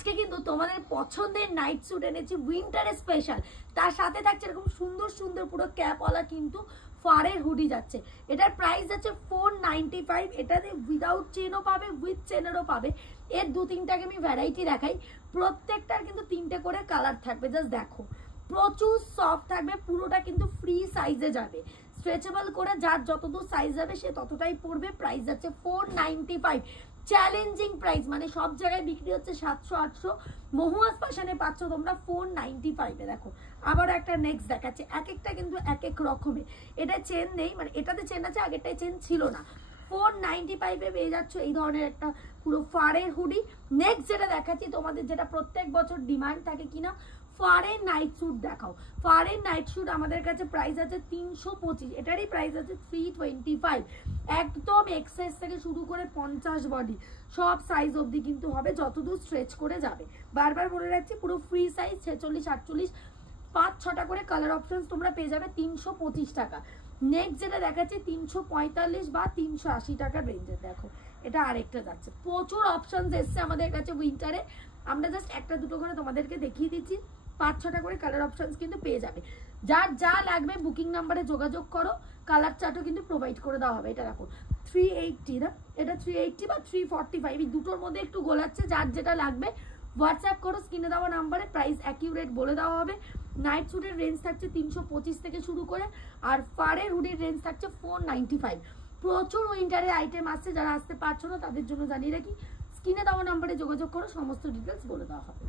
আজকে কিন্তু তোমাদের পছন্দের নাইট স্যুট এনেছি উইন্টারে স্পেশাল, তার সাথে থাকছে এরকম সুন্দর সুন্দর পুরো ক্যাপওয়ালা কিন্তু ফারের হুডি যাচ্ছে। এটার প্রাইস আছে 495। এটাতে উইদাউট চেনও পাবে, উইথ চেনেরও পাবে। এর দু তিনটাকে আমি ভ্যারাইটি দেখাই, প্রত্যেকটার কিন্তু তিনটে করে কালার থাকবে। জাস্ট দেখো, প্রচুর সফট থাকবে, পুরোটা কিন্তু ফ্রি সাইজে যাবে, স্ট্রেচেবল করে যার যতদূর সাইজ যাবে সে ততটাই পড়বে। প্রাইস আছে 495, চ্যালেঞ্জিং প্রাইস, মানে সব জায়গায় বিক্রি হচ্ছে 700-800, মহুয়াস ফ্যাশনে পাচ্ছ তোমরা 495-এ। দেখো আবার একটা নেক্সট দেখাচ্ছে, এক একটা কিন্তু এক এক রকমের। এটা চেন নেই, মানে এটাতে চেন আছে, আগেরটাই চেন ছিল না। 495-এ পেয়ে যাচ্ছ এই ধরনের একটা পুরো ফারের হুডি। নেক্সট যেটা দেখাচ্ছি তোমাদের, যেটা প্রত্যেক বছর ডিমান্ড থাকে কিনা, ফারের নাইট স্যুট দেখাও। ফারের নাইট স্যুট আমাদের কাছে প্রাইস আছে 325, এটারই প্রাইস আছে 325। একদম এক্সেস থেকে শুরু করে 50 বডি সব সাইজ অবধি কিন্তু হবে, যতদূর স্ট্রেচ করে যাবে। বারবার বলে রাখছি, পুরো ফ্রি সাইজ 46, 48, 5-6টা করে কালার অপশন তোমরা পেয়ে যাবে 325 টাকা। নেক্সট যেটা দেখাচ্ছি 345 বা 380 টাকার রেঞ্জে। দেখো এটা আরেকটা যাচ্ছে, প্রচুর অপশন এসছে আমাদের কাছে উইন্টারে। আমরা জাস্ট একটা দুটো করে তোমাদেরকে দেখিয়ে দিচ্ছি, 5-6টা করে কালার অপশনস কিন্তু পেয়ে যাবে। যার যা লাগবে বুকিং নাম্বারে যোগাযোগ করো, কালার চার্টও কিন্তু প্রোভাইড করে দেওয়া হবে। এটা দেখো 380 না, এটা 380 বা 345, এই দুটোর মধ্যে একটু গোলাচ্ছে। যার যেটা লাগবে হোয়াটসঅ্যাপ করো, স্ক্রিনে দেওয়া নাম্বারে প্রাইস অ্যাকিউরেট বলে দেওয়া হবে। নাইট স্যুটের রেঞ্জ থাকছে 325 থেকে শুরু করে, আর ফারের হুডির রেঞ্জ থাকছে 495। প্রচুর উইন্টারের আইটেম আসছে, যারা আসতে পারছো না তাদের জন্য জানিয়ে রাখি, স্ক্রিনে দেওয়া নাম্বারে যোগাযোগ করো, সমস্ত ডিটেলস বলে দেওয়া হবে।